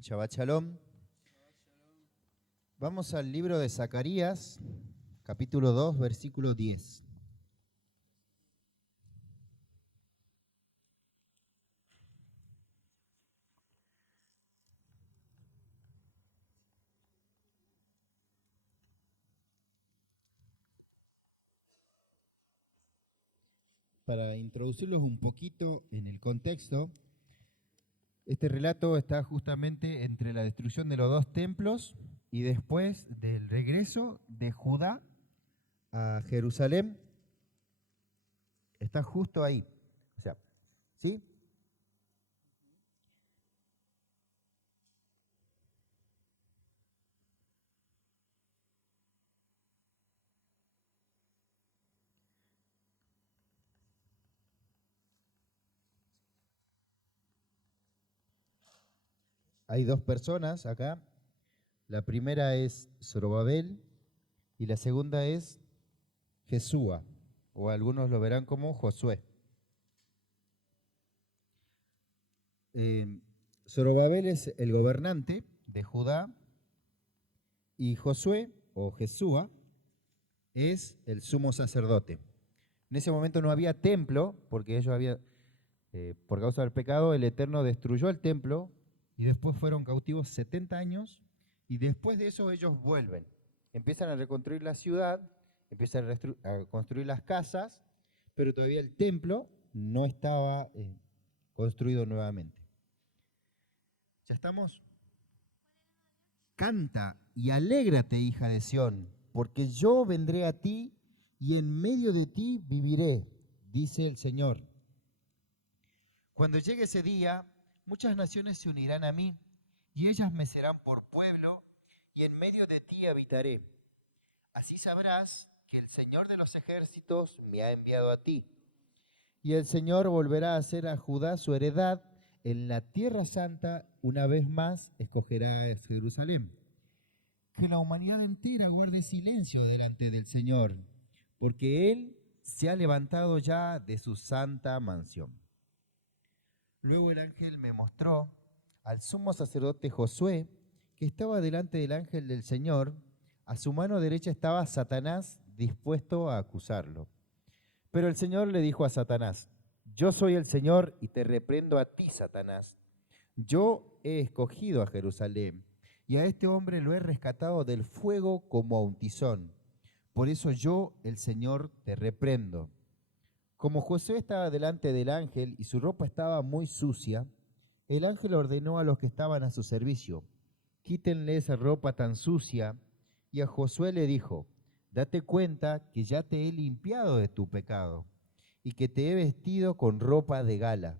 Shabbat Shalom. Vamos al libro de Zacarías, capítulo 2, versículo 10. Para introducirlos un poquito en el contexto, este relato está justamente entre la destrucción de los dos templos y después del regreso de Judá a Jerusalén. Está justo ahí. O sea, ¿sí? Hay dos personas acá. La primera es Zorobabel y la segunda es Jesúa, o algunos lo verán como Josué. Zorobabel es el gobernante de Judá y Josué, o Jesúa, es el sumo sacerdote. En ese momento no había templo, porque ellos habían, por causa del pecado, el Eterno destruyó el templo y después fueron cautivos 70 años y después de eso ellos vuelven. Empiezan a reconstruir la ciudad, empiezan a construir las casas, pero todavía el templo no estaba construido nuevamente. ¿Ya estamos? Canta y alégrate, hija de Sión, porque yo vendré a ti y en medio de ti viviré, dice el Señor. Cuando llegue ese día, muchas naciones se unirán a mí, y ellas me serán por pueblo, y en medio de ti habitaré. Así sabrás que el Señor de los ejércitos me ha enviado a ti. Y el Señor volverá a hacer a Judá su heredad, en la tierra santa una vez más escogerá a Jerusalén. Que la humanidad entera guarde silencio delante del Señor, porque Él se ha levantado ya de su santa mansión. Luego el ángel me mostró al sumo sacerdote Josué, que estaba delante del ángel del Señor. A su mano derecha estaba Satanás, dispuesto a acusarlo. Pero el Señor le dijo a Satanás: yo soy el Señor y te reprendo a ti, Satanás. Yo he escogido a Jerusalén y a este hombre lo he rescatado del fuego como a un tizón. Por eso yo, el Señor, te reprendo. Como Josué estaba delante del ángel y su ropa estaba muy sucia, el ángel ordenó a los que estaban a su servicio: quítenle esa ropa tan sucia. Y a Josué le dijo: date cuenta que ya te he limpiado de tu pecado y que te he vestido con ropa de gala.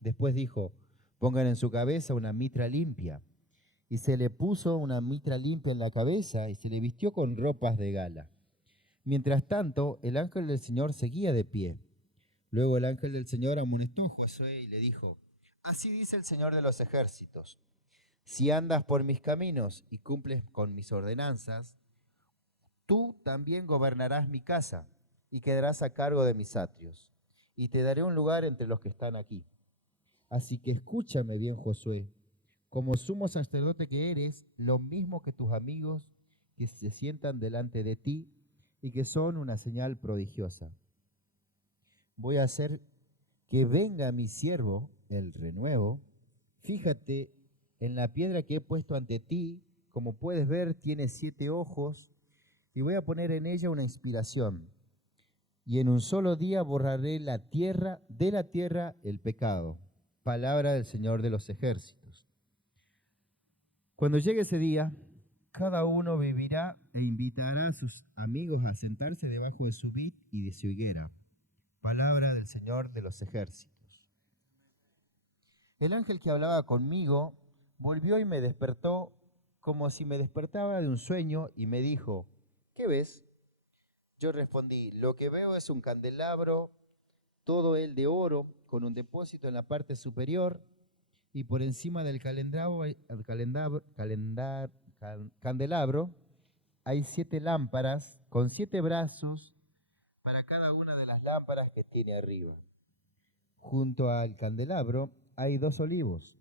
Después dijo: pongan en su cabeza una mitra limpia. Y se le puso una mitra limpia en la cabeza y se le vistió con ropas de gala. Mientras tanto, el ángel del Señor seguía de pie. Luego el ángel del Señor amonestó a Josué y le dijo: así dice el Señor de los ejércitos: si andas por mis caminos y cumples con mis ordenanzas, tú también gobernarás mi casa y quedarás a cargo de mis atrios, y te daré un lugar entre los que están aquí. Así que escúchame bien, Josué, como sumo sacerdote que eres, lo mismo que tus amigos que se sientan delante de ti y que son una señal prodigiosa. Voy a hacer que venga mi siervo, el renuevo. Fíjate en la piedra que he puesto ante ti, como puedes ver, tiene 7 ojos, y voy a poner en ella una inspiración. Y en un solo día borraré de la tierra el pecado. Palabra del Señor de los ejércitos. Cuando llegue ese día, cada uno vivirá e invitará a sus amigos a sentarse debajo de su vid y de su higuera. Palabra del Señor de los ejércitos. El ángel que hablaba conmigo volvió y me despertó como si me despertaba de un sueño y me dijo: ¿qué ves? Yo respondí: lo que veo es un candelabro, todo él de oro, con un depósito en la parte superior, y por encima del candelabro hay 7 lámparas con 7 brazos para cada una de las lámparas que tiene arriba. Junto al candelabro hay 2 olivos.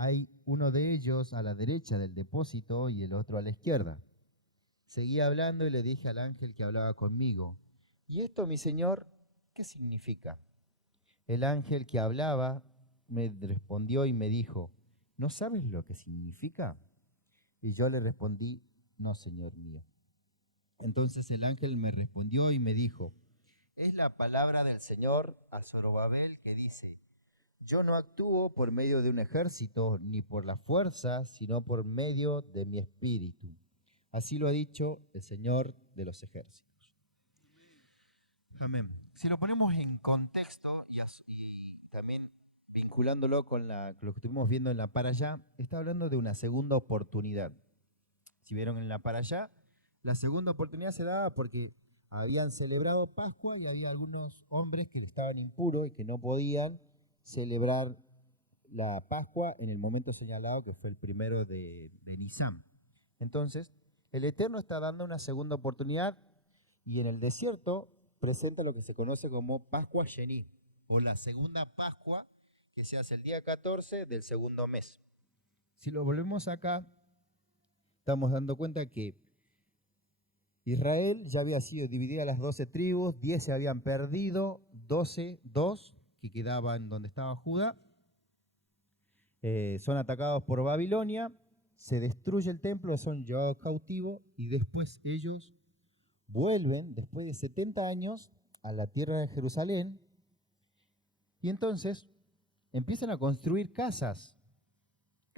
hay uno de ellos a la derecha del depósito y el otro a la izquierda. Seguí hablando y le dije al ángel que hablaba conmigo, ¿y esto, mi señor, qué significa? El ángel que hablaba me respondió y me dijo, ¿no sabes lo que significa? Y yo le respondí, no, señor mío. Entonces el ángel me respondió y me dijo, es la palabra del Señor a Zorobabel que dice, yo no actúo por medio de un ejército ni por la fuerza, sino por medio de mi espíritu. Así lo ha dicho el Señor de los ejércitos. Amén. Si lo ponemos en contexto y también vinculándolo con lo que estuvimos viendo en la para allá, está hablando de una segunda oportunidad. Si vieron en la para allá, la segunda oportunidad se daba porque habían celebrado Pascua y había algunos hombres que estaban impuros y que no podían celebrar la Pascua en el momento señalado, que fue el primero de Nisan. Entonces, el Eterno está dando una segunda oportunidad y en el desierto presenta lo que se conoce como Pascua Shení, o la segunda Pascua que se hace el día 14 del segundo mes. Si lo volvemos acá, estamos dando cuenta que Israel ya había sido dividida a las 12 tribus, 10 se habían perdido, 2 que quedaban donde estaba Judá, son atacados por Babilonia, se destruye el templo, son llevados cautivos y después ellos vuelven, después de 70 años, a la tierra de Jerusalén y entonces empiezan a construir casas,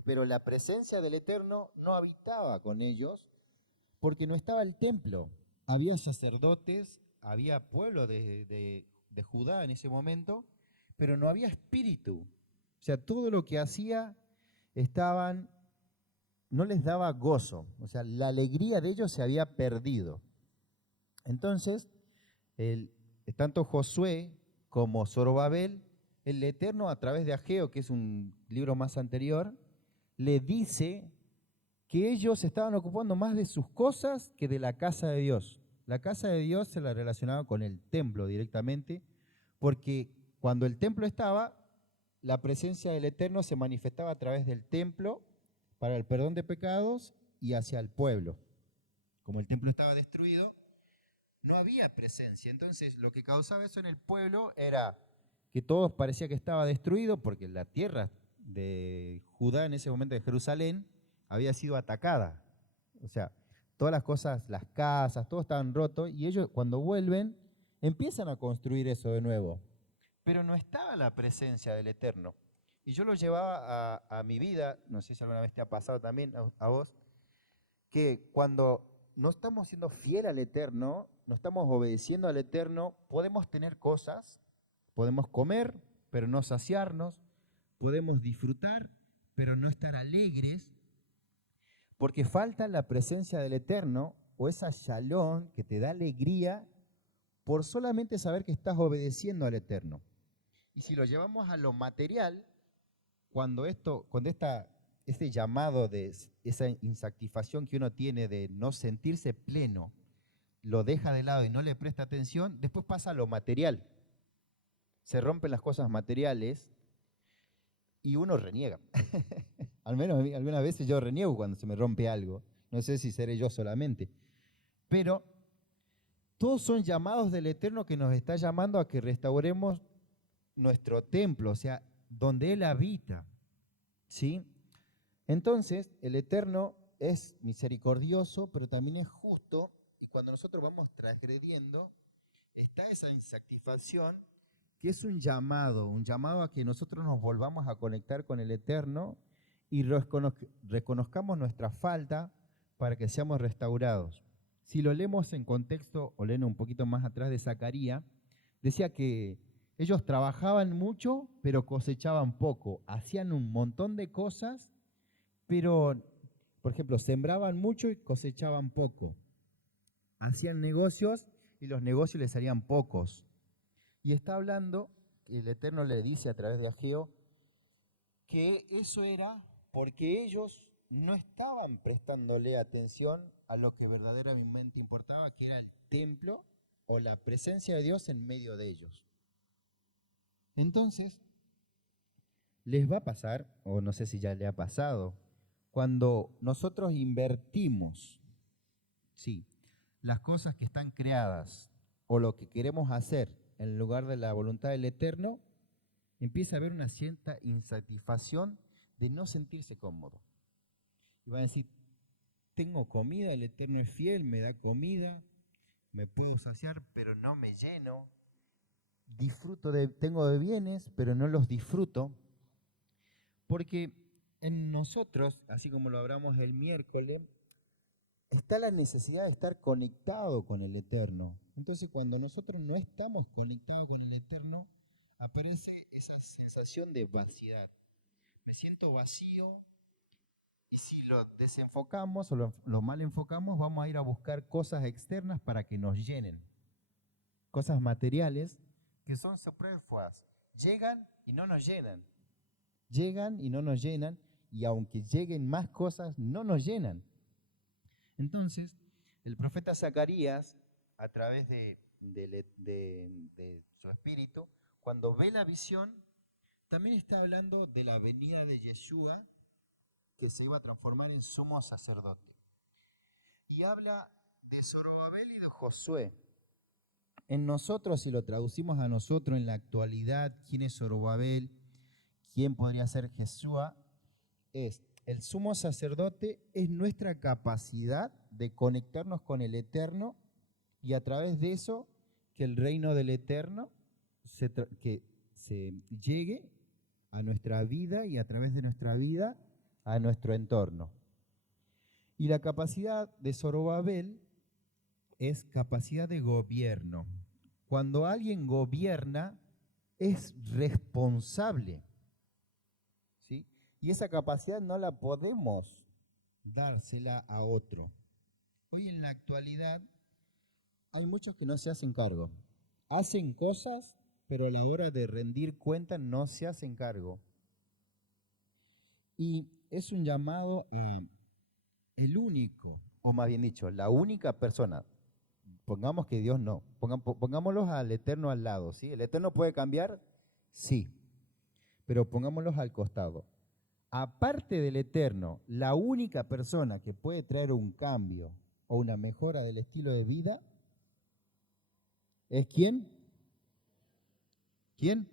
pero la presencia del Eterno no habitaba con ellos porque no estaba el templo. Había sacerdotes, había pueblo de Judá en ese momento, pero no había espíritu. O sea, todo lo que hacía no les daba gozo. O sea, la alegría de ellos se había perdido. Entonces, tanto Josué como Zorobabel, el Eterno a través de Ageo, que es un libro más anterior, le dice que ellos estaban ocupando más de sus cosas que de la casa de Dios. La casa de Dios se la relacionaba con el templo directamente, porque cuando el templo estaba, la presencia del Eterno se manifestaba a través del templo para el perdón de pecados y hacia el pueblo. Como el templo estaba destruido, no había presencia. Entonces, lo que causaba eso en el pueblo era que todo parecía que estaba destruido, porque la tierra de Judá en ese momento, de Jerusalén, había sido atacada. O sea, todas las cosas, las casas, todo estaban rotos y ellos cuando vuelven empiezan a construir eso de nuevo. Pero no estaba la presencia del Eterno. Y yo lo llevaba a mi vida, no sé si alguna vez te ha pasado también a vos, que cuando no estamos siendo fiel al Eterno, no estamos obedeciendo al Eterno, podemos tener cosas, podemos comer, pero no saciarnos, podemos disfrutar, pero no estar alegres, porque falta la presencia del Eterno o esa shalom que te da alegría por solamente saber que estás obedeciendo al Eterno. Y si lo llevamos a lo material, cuando este llamado de esa insatisfacción que uno tiene de no sentirse pleno, lo deja de lado y no le presta atención, después pasa a lo material. Se rompen las cosas materiales y uno reniega. Al menos a mí, algunas veces yo reniego cuando se me rompe algo. No sé si seré yo solamente. Pero todos son llamados del Eterno que nos está llamando a que restauremos nuestro templo, o sea, donde Él habita. ¿Sí? Entonces, el Eterno es misericordioso, pero también es justo. Y cuando nosotros vamos transgrediendo, está esa insatisfacción que es un llamado a que nosotros nos volvamos a conectar con el Eterno y reconozcamos nuestra falta para que seamos restaurados. Si lo leemos en contexto, o leen un poquito más atrás de Zacarías, decía que ellos trabajaban mucho, pero cosechaban poco. Hacían un montón de cosas, pero, por ejemplo, sembraban mucho y cosechaban poco. Hacían negocios y los negocios les salían pocos. Y está hablando, el Eterno le dice a través de Ageo, que eso era porque ellos no estaban prestándole atención a lo que verdaderamente importaba, que era el templo o la presencia de Dios en medio de ellos. Entonces, Les va a pasar, o no sé si ya le ha pasado, cuando nosotros invertimos, sí, las cosas que están creadas o lo que queremos hacer en lugar de la voluntad del Eterno, empieza a haber una cierta insatisfacción de no sentirse cómodo. Y van a decir, tengo comida, el Eterno es fiel, me da comida, me puedo saciar, pero no me lleno. Tengo de bienes, pero no los disfruto. Porque en nosotros, así como lo hablamos el miércoles, está la necesidad de estar conectado con el Eterno. Entonces, cuando nosotros no estamos conectados con el Eterno, aparece esa sensación de vaciedad. Me siento vacío y si lo desenfocamos o lo mal enfocamos, vamos a ir a buscar cosas externas para que nos llenen. Cosas materiales que son superfluas. Llegan y no nos llenan. Llegan y no nos llenan, y aunque lleguen más cosas, no nos llenan. Entonces, el profeta Zacarías, a través de su espíritu, cuando ve la visión, también está hablando de la venida de Yeshua, que se iba a transformar en sumo sacerdote. Y habla de Zorobabel y de Josué. En nosotros, si lo traducimos a nosotros en la actualidad, ¿quién es Zorobabel? ¿Quién podría ser Yeshua? Es el sumo sacerdote, es nuestra capacidad de conectarnos con el Eterno y a través de eso que el reino del Eterno que se llegue a nuestra vida y a través de nuestra vida a nuestro entorno. Y la capacidad de Zorobabel es capacidad de gobierno. Cuando alguien gobierna, es responsable. ¿Sí? Y esa capacidad no la podemos dársela a otro. Hoy en la actualidad hay muchos que no se hacen cargo. Hacen cosas, pero a la hora de rendir cuenta no se hacen cargo. Y es un llamado, el único, o más bien dicho, la única persona. Pongamos que Dios no, pongámoslos al Eterno al lado, ¿sí? ¿El Eterno puede cambiar? Sí, pero pongámoslos al costado. Aparte del Eterno, la única persona que puede traer un cambio o una mejora del estilo de vida es ¿quién? ¿Quién?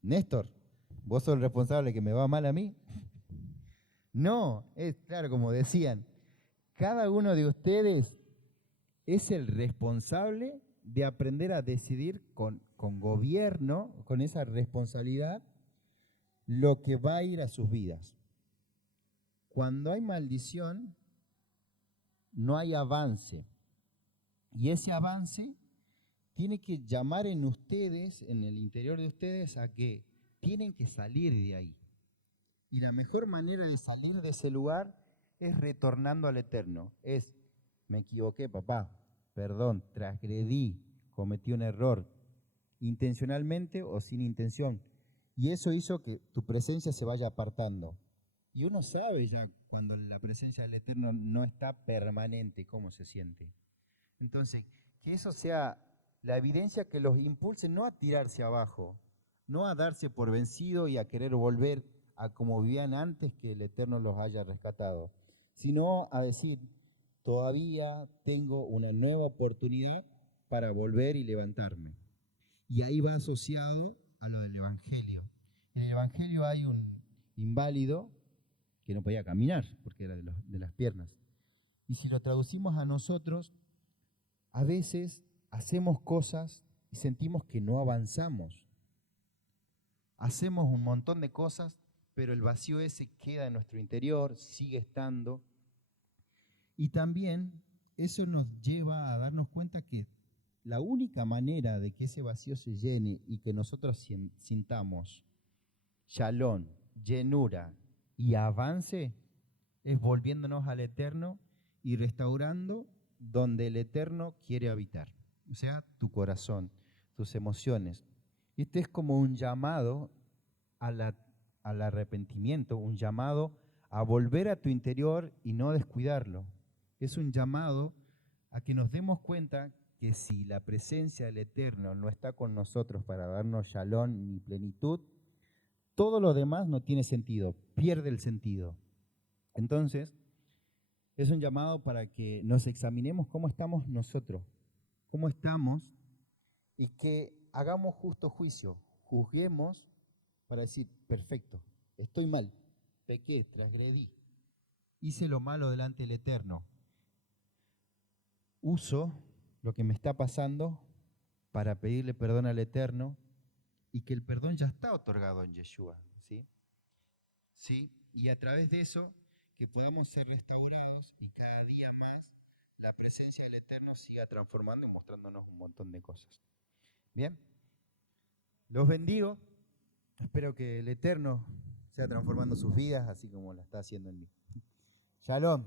Néstor, ¿vos sos el responsable que me va mal a mí? No, es claro, como decían, cada uno de ustedes es el responsable de aprender a decidir con gobierno, con esa responsabilidad, lo que va a ir a sus vidas. Cuando hay maldición, no hay avance. Y ese avance tiene que llamar en ustedes, en el interior de ustedes, a que tienen que salir de ahí. Y la mejor manera de salir de ese lugar es retornando al Eterno. Me equivoqué, papá, perdón, transgredí, cometí un error, intencionalmente o sin intención. Y eso hizo que tu presencia se vaya apartando. Y uno sabe ya cuando la presencia del Eterno no está permanente, cómo se siente. Entonces, que eso sea la evidencia que los impulse no a tirarse abajo, no a darse por vencido y a querer volver a como vivían antes que el Eterno los haya rescatado, sino a decir, todavía tengo una nueva oportunidad para volver y levantarme. Y ahí va asociado a lo del Evangelio. En el Evangelio hay un inválido que no podía caminar porque era de las piernas. Y si lo traducimos a nosotros, a veces hacemos cosas y sentimos que no avanzamos. Hacemos un montón de cosas, pero el vacío ese queda en nuestro interior, sigue estando. Y también eso nos lleva a darnos cuenta que la única manera de que ese vacío se llene y que nosotros sintamos shalom, llenura y avance es volviéndonos al Eterno y restaurando donde el Eterno quiere habitar. O sea, tu corazón, tus emociones. Y este es como un llamado al arrepentimiento, un llamado a volver a tu interior y no descuidarlo. Es un llamado a que nos demos cuenta que si la presencia del Eterno no está con nosotros para darnos shalom y plenitud, todo lo demás no tiene sentido, pierde el sentido. Entonces, es un llamado para que nos examinemos cómo estamos nosotros, cómo estamos y que hagamos justo juicio, juzguemos para decir, perfecto, estoy mal, pequé, transgredí, hice lo malo delante del Eterno. Uso lo que me está pasando para pedirle perdón al Eterno y que el perdón ya está otorgado en Yeshua, ¿sí? ¿Sí? Y a través de eso, que podamos ser restaurados y cada día más la presencia del Eterno siga transformando y mostrándonos un montón de cosas. Bien, los bendigo. Espero que el Eterno sea transformando sus vidas, así como la está haciendo en mí. Shalom.